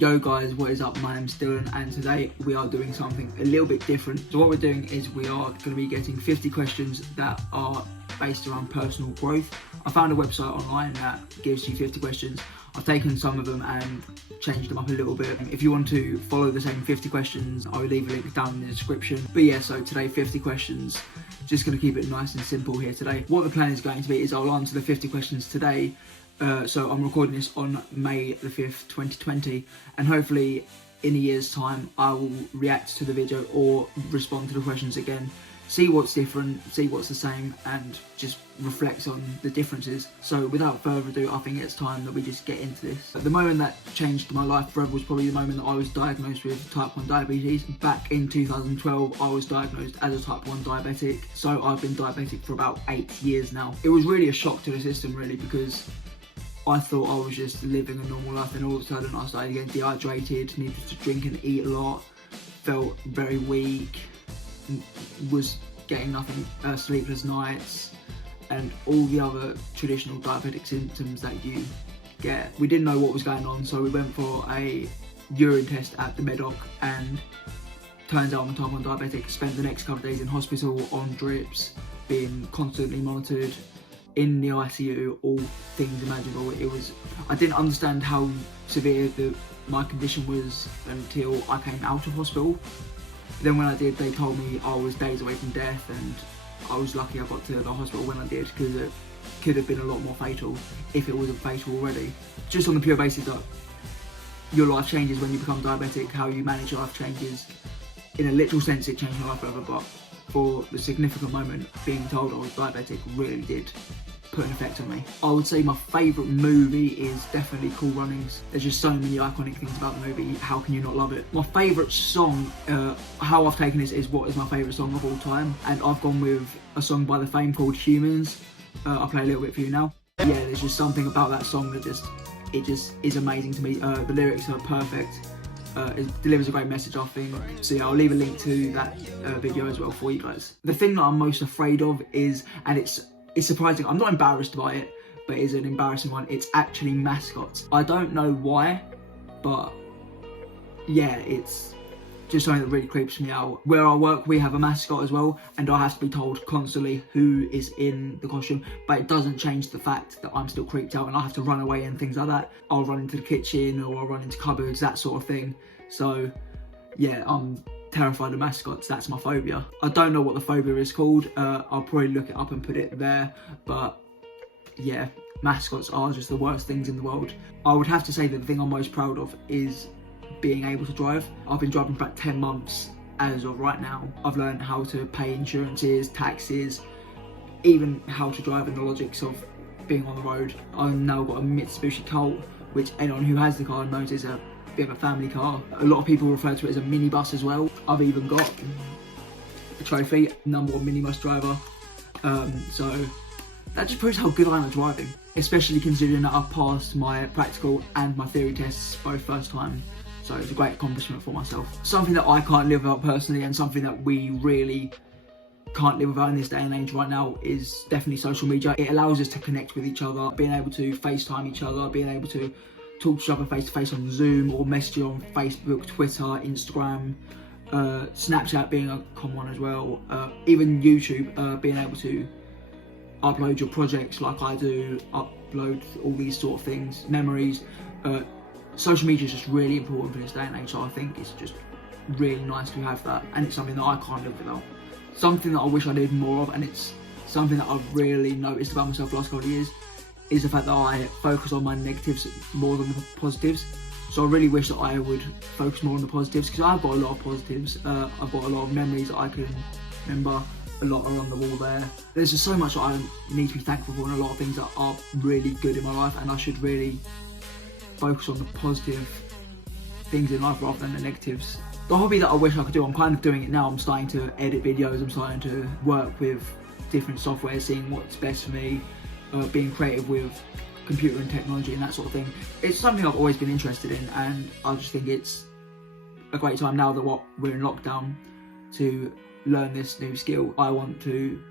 Yo guys, what is up? My name's Dylan and today we are doing something a little bit different. So what we're doing is we are going to be getting 50 questions that are based around personal growth. I found a website online that gives you 50 questions. I've taken some of them and changed them up a little bit. If you want to follow the same 50 questions, I will leave a link down in the description. But yeah, so today 50 questions. Just going to keep it nice and simple here today. What the plan is going to be is I'll answer the 50 questions today. So I'm recording this on May the 5th, 2020, and hopefully in a year's time I will react to the video or respond to the questions again, see what's different, see what's the same, and just reflect on the differences. So without further ado, I think it's time that we just get into this. The moment that changed my life forever was probably the moment that I was diagnosed with type 1 diabetes. Back in 2012, I was diagnosed as a type 1 diabetic, so I've been diabetic for about 8 years now. It was really a shock to the system really, because I thought I was just living a normal life, and all of a sudden I started getting dehydrated, needed to drink and eat a lot, felt very weak, was getting nothing, sleepless nights, and all the other traditional diabetic symptoms that you get. We didn't know what was going on, so we went for a urine test at the Medoc, and turns out I'm a type 1 diabetic. Spent the next couple of days in hospital on drips, being constantly monitored, in the ICU, all things imaginable. I didn't understand how severe my condition was until I came out of hospital. Then when I did, they told me I was days away from death, and I was lucky I got to the hospital when I did, because it could have been a lot more fatal if it wasn't fatal already. Just on the pure basis that your life changes when you become diabetic, how you manage your life changes. In a literal sense, it changed my life forever, but for the significant moment, being told I was diabetic really did put an effect on me. I would say my favourite movie is definitely Cool Runnings. There's just so many iconic things about the movie, how can you not love it? My favourite song, how I've taken this is what is my favourite song of all time, and I've gone with a song by The Fame called Humans. I'll play a little bit for you now. Yeah, there's just something about that song that it just is amazing to me. The lyrics are perfect. It delivers a great message, I think. So yeah, I'll leave a link to that video as well for you guys. The thing that I'm most afraid of is, and it's surprising, I'm not embarrassed by it, but it's an embarrassing one, it's actually mascots. I don't know why, but yeah, it's just something that really creeps me out. Where I work, we have a mascot as well, and I have to be told constantly who is in the costume, but it doesn't change the fact that I'm still creeped out and I have to run away and things like that. I'll run into the kitchen or I'll run into cupboards, that sort of thing. So yeah, I'm terrified of mascots. That's my phobia. I don't know what the phobia is called. I'll probably look it up and put it there, but yeah, mascots are just the worst things in the world. I would have to say that the thing I'm most proud of is being able to drive. I've been driving for about 10 months as of right now. I've learned how to pay insurances, taxes, even how to drive and the logics of being on the road. I've now got a Mitsubishi Colt, which anyone who has the car knows is a bit of a family car. A lot of people refer to it as a minibus as well. I've even got a trophy, #1 minibus driver. So that just proves how good I am at driving, especially considering that I've passed my practical and my theory tests both first time. So it's a great accomplishment for myself. Something that I can't live without personally, and something that we really can't live without in this day and age right now, is definitely social media. It allows us to connect with each other, being able to FaceTime each other, being able to talk to each other face to face on Zoom, or message on Facebook, Twitter, Instagram, Snapchat being a common one as well, even YouTube, being able to upload your projects like I do, upload all these sort of things, memories. Social media is just really important for this day and age, so I think it's just really nice to have that, and it's something that I can't live without. Something that I wish I did more of, and it's something that I've really noticed about myself the last couple of years, is the fact that I focus on my negatives more than the positives. So I really wish that I would focus more on the positives, because I've got a lot of positives. I've got a lot of memories that I can remember. A lot are on the wall there. There's just so much that I need to be thankful for, and a lot of things that are really good in my life, and I should really focus on the positive things in life rather than the negatives. The hobby that I wish I could do, I'm kind of doing it now. I'm starting to edit videos, I'm starting to work with different software, seeing what's best for me, being creative with computer and technology and that sort of thing. It's something I've always been interested in, and I just think it's a great time now that we're in lockdown to learn this new skill. I want to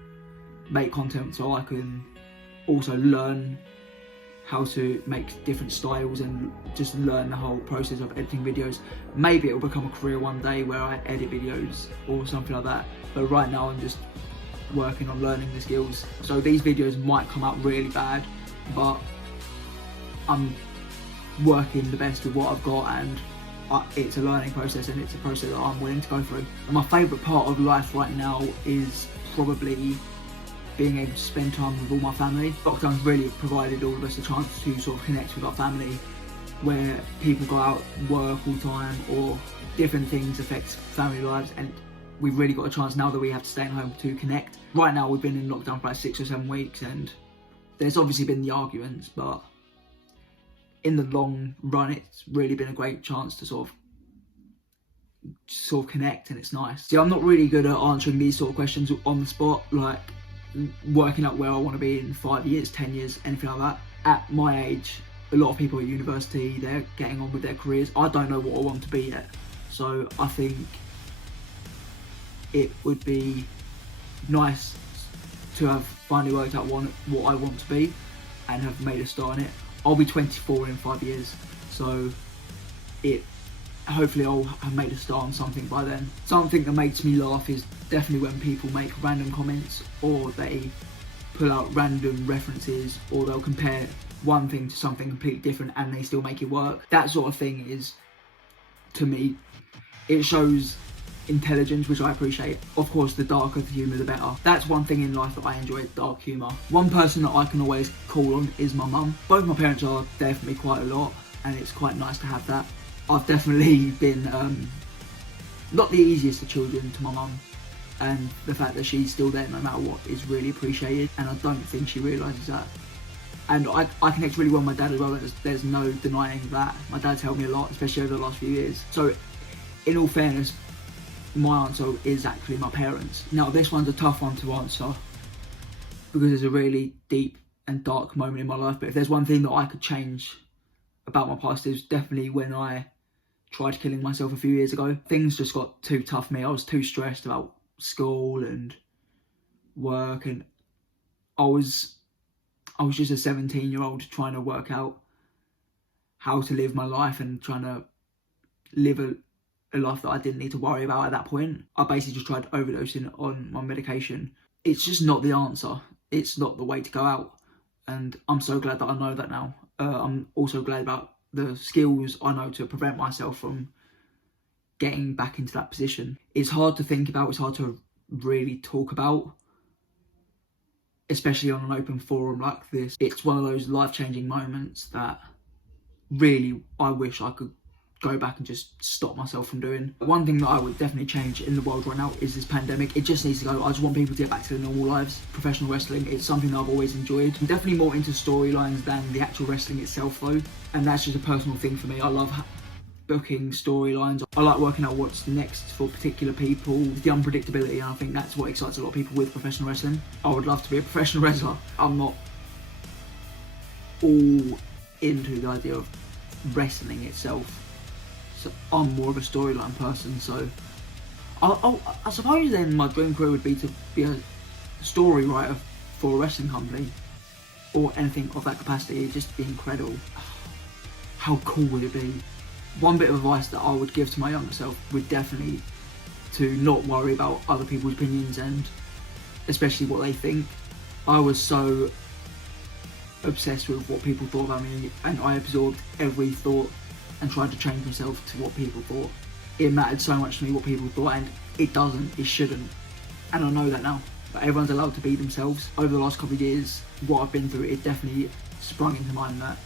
make content so I can also learn how to make different styles and just learn the whole process of editing videos. Maybe it'll become a career one day where I edit videos or something like that, but right now I'm just working on learning the skills. So these videos might come out really bad, but I'm working the best with what I've got, and it's a learning process, and it's a process that I'm willing to go through. And my favourite part of life right now is probably being able to spend time with all my family. Lockdown's really provided all of us a chance to sort of connect with our family, where people go out, work all the time, or different things affect family lives, and we've really got a chance now that we have to stay at home to connect. Right now we've been in lockdown for like 6 or 7 weeks, and there's obviously been the arguments, but in the long run it's really been a great chance to sort of connect, and it's nice. See, I'm not really good at answering these sort of questions on the spot, like working out where I want to be in 5 years, 10 years, anything like that. At my age, a lot of people at university, they're getting on with their careers. I don't know what I want to be yet, so I think it would be nice to have finally worked out what I want to be and have made a start in it. I'll be 24 in 5 years, so hopefully I'll have made a start on something by then. Something that makes me laugh is definitely when people make random comments, or they pull out random references, or they'll compare one thing to something completely different and they still make it work. That sort of thing is, to me, it shows intelligence, which I appreciate. Of course, the darker the humour, the better. That's one thing in life that I enjoy, dark humour. One person that I can always call on is my mum. Both my parents are there for me quite a lot, and it's quite nice to have that. I've definitely been not the easiest of children to my mum, and the fact that she's still there no matter what is really appreciated, and I don't think she realises that. And I connect really well with my dad as well. There's no denying that. My dad's helped me a lot, especially over the last few years. So in all fairness, my answer is actually my parents. Now this one's a tough one to answer because it's a really deep and dark moment in my life, but if there's one thing that I could change about my past, is definitely when I tried killing myself a few years ago. Things just got too tough for me. I was too stressed about school and work, and I was just a 17-year-old trying to work out how to live my life and trying to live a life that I didn't need to worry about at that point. I basically just tried overdosing on my medication. It's just not the answer. It's not the way to go out, and I'm so glad that I know that now. I'm also glad about the skills I know to prevent myself from getting back into that position. It's hard to think about, it's hard to really talk about, especially on an open forum like this. It's one of those life-changing moments that really I wish I could go back and just stop myself from doing. One thing that I would definitely change in the world right now is this pandemic. It just needs to go. I just want people to get back to their normal lives. Professional wrestling, it's something that I've always enjoyed. I'm definitely more into storylines than the actual wrestling itself though, and that's just a personal thing for me. I love booking storylines. I like working out what's next for particular people, the unpredictability, and I think that's what excites a lot of people with professional wrestling. I would love to be a professional wrestler. I'm not all into the idea of wrestling itself. So I'm more of a storyline person, so I suppose then my dream career would be to be a story writer for a wrestling company or anything of that capacity. It'd just be incredible. How cool would it be? One bit of advice that I would give to my younger self would definitely to not worry about other people's opinions, and especially what they think. I was so obsessed with what people thought about me, and I absorbed every thought and tried to change myself to what people thought. It mattered so much to me what people thought, and it doesn't, it shouldn't. And I know that now. But everyone's allowed to be themselves. Over the last couple of years, what I've been through, it definitely sprung into mind that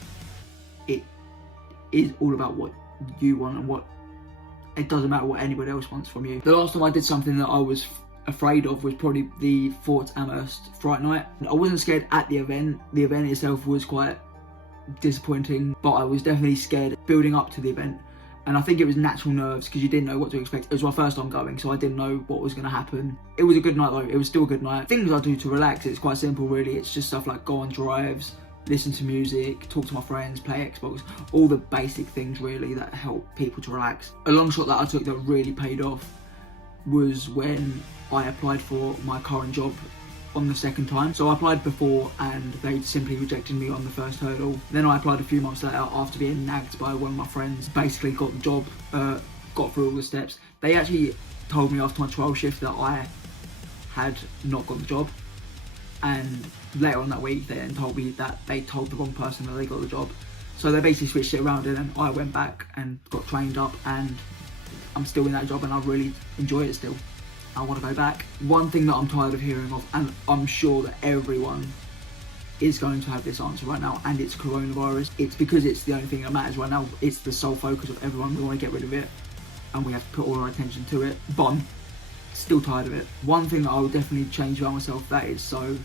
it is all about what you want, and what it doesn't matter what anybody else wants from you. The last time I did something that I was afraid of was probably the Fort Amherst Fright Night. I wasn't scared at the event. The event itself was quite disappointing, but I was definitely scared building up to the event, and I think it was natural nerves because you didn't know what to expect. It was my first time going, so I didn't know what was going to happen. It was a good night though. It was still a good night. Things I do to relax, it's quite simple really. It's just stuff like go on drives, listen to music, talk to my friends, play Xbox, all the basic things really that help people to relax. A long shot that I took that really paid off was when I applied for my current job on the second time. So I applied before and they simply rejected me on the first hurdle. Then I applied a few months later after being nagged by one of my friends, basically got the job, got through all the steps. They actually told me after my trial shift that I had not got the job, and later on that week they then told me that they told the wrong person that they got the job. So they basically switched it around, and then I went back and got trained up, and I'm still in that job and I really enjoy it still. I want to go back. One thing that I'm tired of hearing of, and I'm sure that everyone is going to have this answer right now, and it's coronavirus. It's because it's the only thing that matters right now. It's the sole focus of everyone. We want to get rid of it and we have to put all our attention to it, but I'm still tired of it. One thing that I would definitely change about myself that is so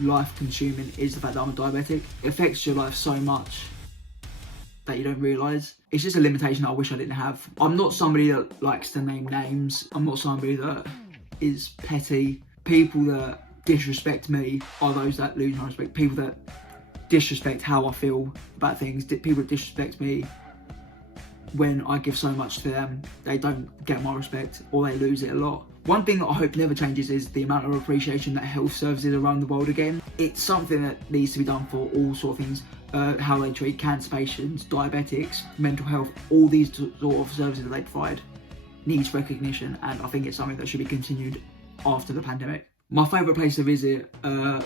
life consuming is the fact that I'm a diabetic. It affects your life so much that you don't realise. It's just a limitation that I wish I didn't have. I'm not somebody that likes to name names. I'm not somebody that is petty. People that disrespect me are those that lose my respect. People that disrespect how I feel about things. People that disrespect me when I give so much to them, they don't get my respect or they lose it a lot. One thing that I hope never changes is the amount of appreciation that health services around the world are getting. It's something that needs to be done for all sort of things. How they treat cancer patients, diabetics, mental health, all these sort of services that they provide needs recognition, and I think it's something that should be continued after the pandemic. My favourite place to visit, I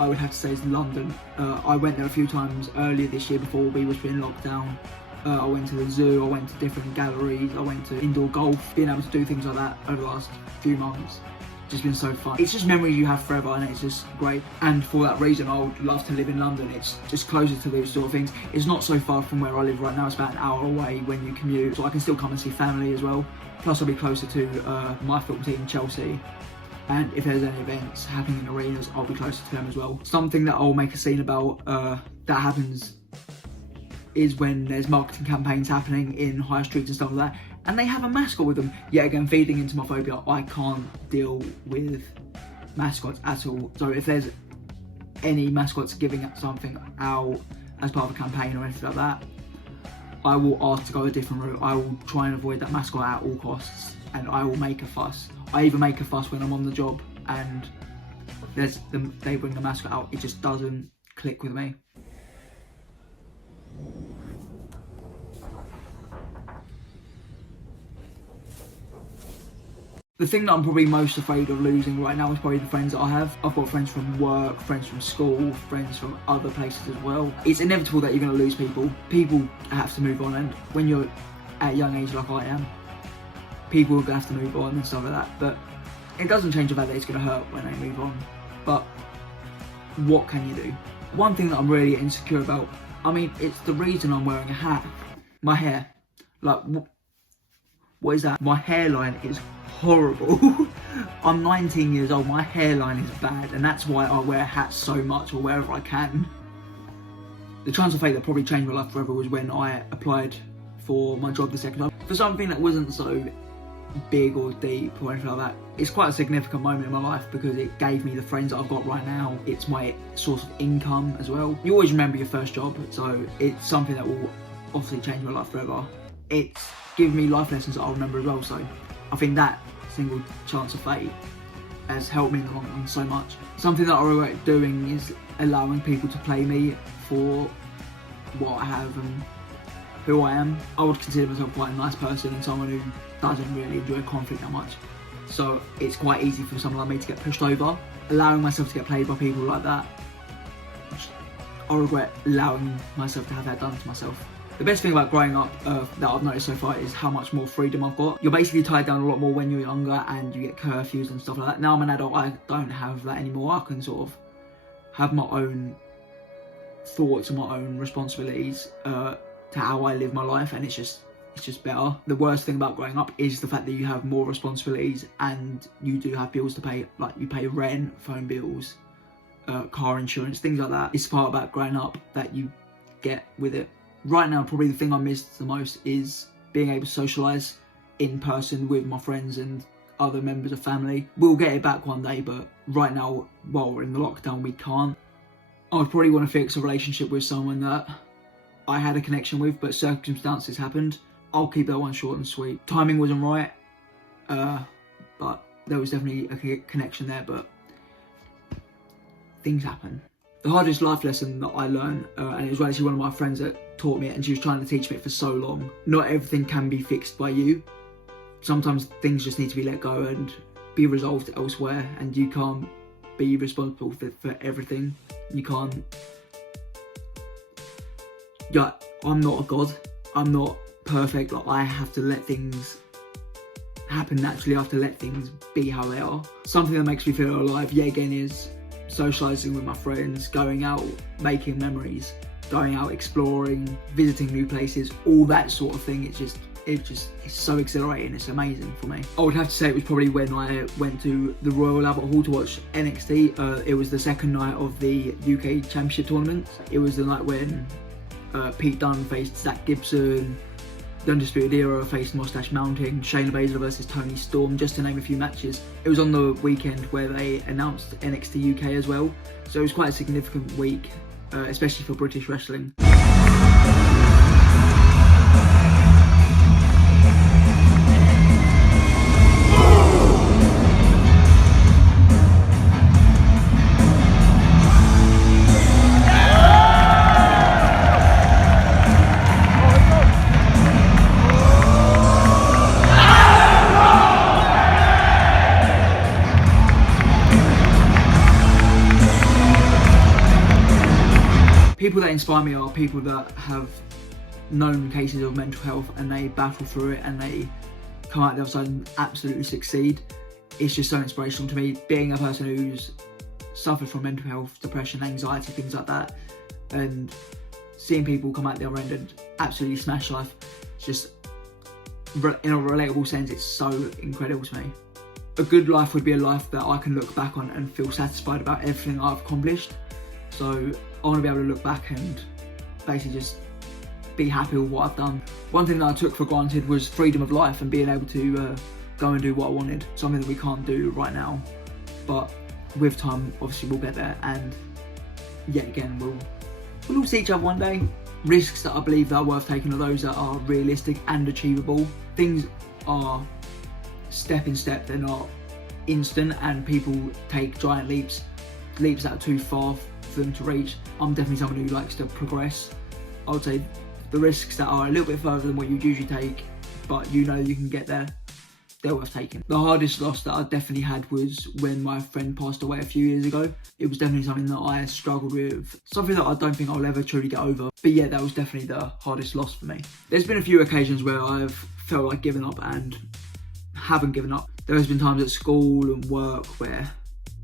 would have to say, is London. I went there a few times earlier this year before we was in lockdown. I went to the zoo, I went to different galleries, I went to indoor golf. Being able to do things like that over the last few months, just been so fun. It's just memories you have forever, and it's just great. And for that reason, I would love to live in London. It's just closer to those sort of things. It's not so far from where I live right now. It's about an hour away when you commute, so I can still come and see family as well. Plus I'll be closer to my football team, Chelsea. And if there's any events happening in arenas, I'll be closer to them as well. Something that I'll make a scene about that happens is when there's marketing campaigns happening in high streets and stuff like that, and they have a mascot with them. Yet again, feeding into my phobia, I can't deal with mascots at all. So if there's any mascots giving something out as part of a campaign or anything like that, I will ask to go a different route. I will try and avoid that mascot at all costs, and I will make a fuss. I even make a fuss when I'm on the job and they bring the mascot out. It just doesn't click with me. The thing that I'm probably most afraid of losing right now is probably the friends that I have. I've got friends from work, friends from school, friends from other places as well. It's inevitable that you're going to lose people. People have to move on, and when you're at a young age like I am, people are going to have to move on and stuff like that. But it doesn't change the fact that it's going to hurt when they move on. But what can you do? One thing that I'm really insecure about, I mean, it's the reason I'm wearing a hat. My hair. Like, what is that? My hairline is horrible. I'm 19 years old, my hairline is bad, and that's why I wear hats so much or wherever I can. The chance of fate that probably changed my life forever was when I applied for my job the second time. For something that wasn't so big or deep or anything like that, it's quite a significant moment in my life because it gave me the friends that I've got right now. It's my source of income as well. You always remember your first job, so it's something that will obviously change my life forever. It's given me life lessons that I'll remember as well, so I think that single chance of fate has helped me in the long run so much. Something that I regret doing is allowing people to play me for what I have and who I am. I would consider myself quite a nice person and someone who doesn't really enjoy conflict that much. So it's quite easy for someone like me to get pushed over. Allowing myself to get played by people like that, I regret allowing myself to have that done to myself. The best thing about growing up that I've noticed so far is how much more freedom I've got. You're basically tied down a lot more when you're younger and you get curfews and stuff like that. Now I'm an adult, I don't have that anymore. I can sort of have my own thoughts and my own responsibilities to how I live my life, and it's just better. The worst thing about growing up is the fact that you have more responsibilities and you do have bills to pay, like you pay rent, phone bills, car insurance, things like that. It's the part about growing up that you get with it. Right now, probably the thing I miss the most is being able to socialise in person with my friends and other members of family. We'll get it back one day, but right now, while we're in the lockdown, we can't. I would probably want to fix a relationship with someone that I had a connection with, but circumstances happened. I'll keep that one short and sweet. Timing wasn't right, but there was definitely a connection there, but things happen. The hardest life lesson that I learned, and it was actually one of my friends that taught me it, and she was trying to teach me it for so long. Not everything can be fixed by you. Sometimes things just need to be let go and be resolved elsewhere, and you can't be responsible for everything. You can't. Yeah, I'm not a god. I'm not perfect. Like, I have to let things happen naturally. I have to let things be how they are. Something that makes me feel alive, yet again, is socialising with my friends, going out, making memories, going out exploring, visiting new places, all that sort of thing. It's so exhilarating. It's amazing for me. I would have to say it was probably when I went to the Royal Albert Hall to watch NXT. It was the second night of the UK Championship tournament. It was the night when Pete Dunne faced Zach Gibson, the Undisputed Era faced Mustache Mountain, Shayna Baszler versus Toni Storm, just to name a few matches. It was on the weekend where they announced NXT UK as well, so it was quite a significant week, especially for British wrestling. People that inspire me are people that have known cases of mental health and they battle through it and they come out the other side and absolutely succeed. It's just so inspirational to me. Being a person who's suffered from mental health, depression, anxiety, things like that, and seeing people come out the other end and absolutely smash life, it's just, in a relatable sense, it's so incredible to me. A good life would be a life that I can look back on and feel satisfied about everything I've accomplished. So I want to be able to look back and basically just be happy with what I've done. One thing that I took for granted was freedom of life and being able to go and do what I wanted, something that we can't do right now. But with time, obviously we'll get there, and yet again, we'll all see each other one day. Risks that I believe that are worth taking are those that are realistic and achievable. Things are step in step, they're not instant, and people take giant leaps that are too far for them to reach. I'm definitely someone who likes to progress. I would say the risks that are a little bit further than what you'd usually take, but you know you can get there, they're worth taking. The hardest loss that I definitely had was when my friend passed away a few years ago. It was definitely something that I struggled with, something that I don't think I'll ever truly get over. But yeah, that was definitely the hardest loss for me. There's been a few occasions where I've felt like giving up and haven't given up. There has been times at school and work where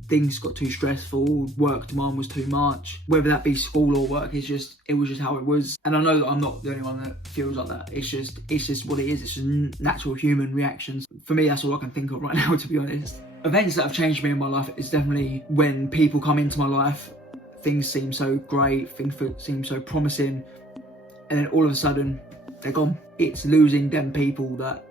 things got too stressful, work demand was too much. Whether that be school or work, it was just how it was. And I know that I'm not the only one that feels like that. It's just what it is. It's just natural human reactions. For me, that's all I can think of right now, to be honest. Events that have changed me in my life is definitely when people come into my life, things seem so great, things seem so promising, and then all of a sudden, they're gone. It's losing them people that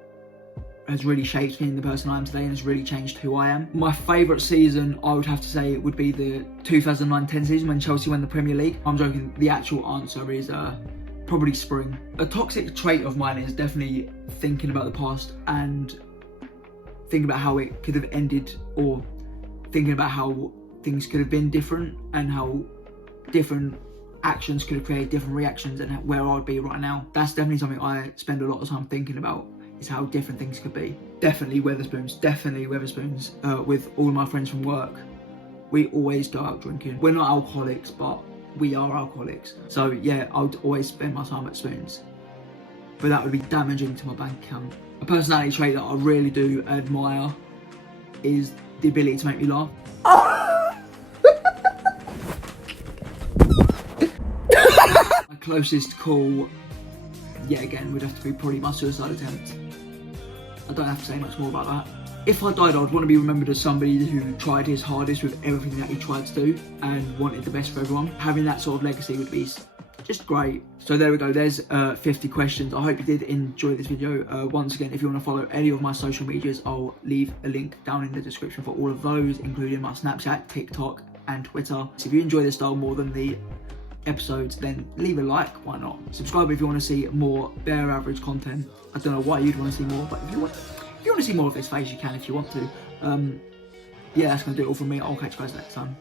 has really shaped me in the person I am today and has really changed who I am. My favourite season, I would have to say, would be the 2009-10 season when Chelsea won the Premier League. I'm joking, the actual answer is probably spring. A toxic trait of mine is definitely thinking about the past and thinking about how it could have ended, or thinking about how things could have been different and how different actions could have created different reactions and where I would be right now. That's definitely something I spend a lot of time thinking about, is how different things could be. Definitely Wetherspoons. With all my friends from work, we always go out drinking. We're not alcoholics, but we are alcoholics. So yeah, I would always spend my time at Spoons. But that would be damaging to my bank account. A personality trait that I really do admire is the ability to make me laugh. My closest call, yet again, would have to be probably my suicide attempt. I don't have to say much more about that. If I died, I'd want to be remembered as somebody who tried his hardest with everything that he tried to do and wanted the best for everyone. Having that sort of legacy would be just great. So there we go, there's 50 questions. I hope you did enjoy this video. Once again, if you want to follow any of my social medias, I'll leave a link down in the description for all of those, including my Snapchat, TikTok and Twitter. So if you enjoy this style more than the episodes, then leave a like, why not? Subscribe if you want to see more bare average content. I don't know why you'd want to see more, but if you want to see more of this face, you can if you want to. Yeah, that's going to do it all from me. I'll catch you guys next time.